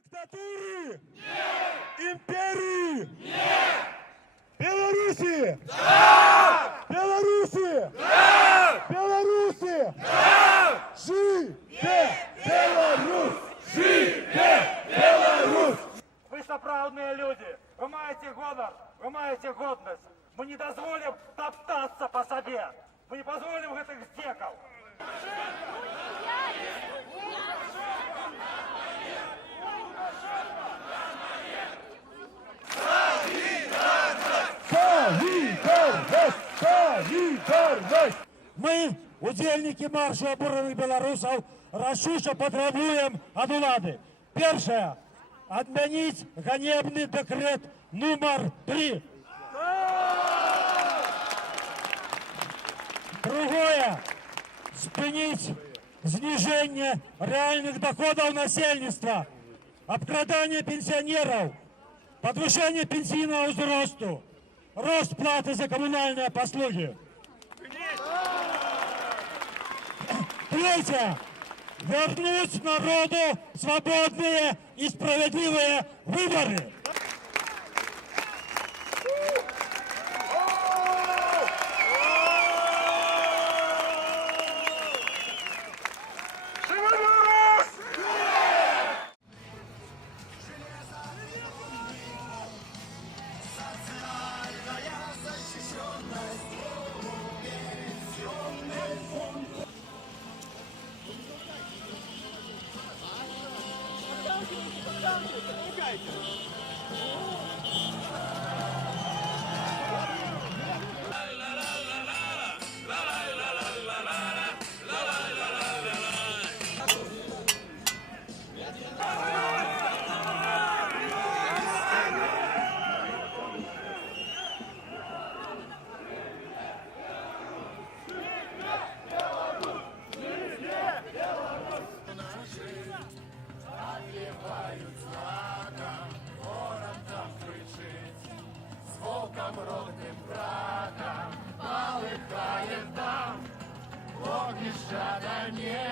Диктатуры? Нет! Империи? Нет! Беларуси? Да! Беларуси? Да! Беларуси? Да! Живе Беларусь! Живе Беларусь! Ви сапраўдныя люди, ви маєте гонор, ви маєте годність. Ми не дозволимо топтатися по собі. Ми не дозволимо гэтых здекаў. Солидарность! Солидарность! Мы, удзельники маршу обуранных белорусов, рашуча потребуем от улады. Першае. Отменить ганебный декрет номер 3. Другое. Спынить снижение реальных доходов населения, обкрадание пенсионеров, повышение пенсийного возраста, рост платы за коммунальные послуги. Третье. Вернуть народу свободные и справедливые выборы. Родним братам, полыхает там, вогнища на небе.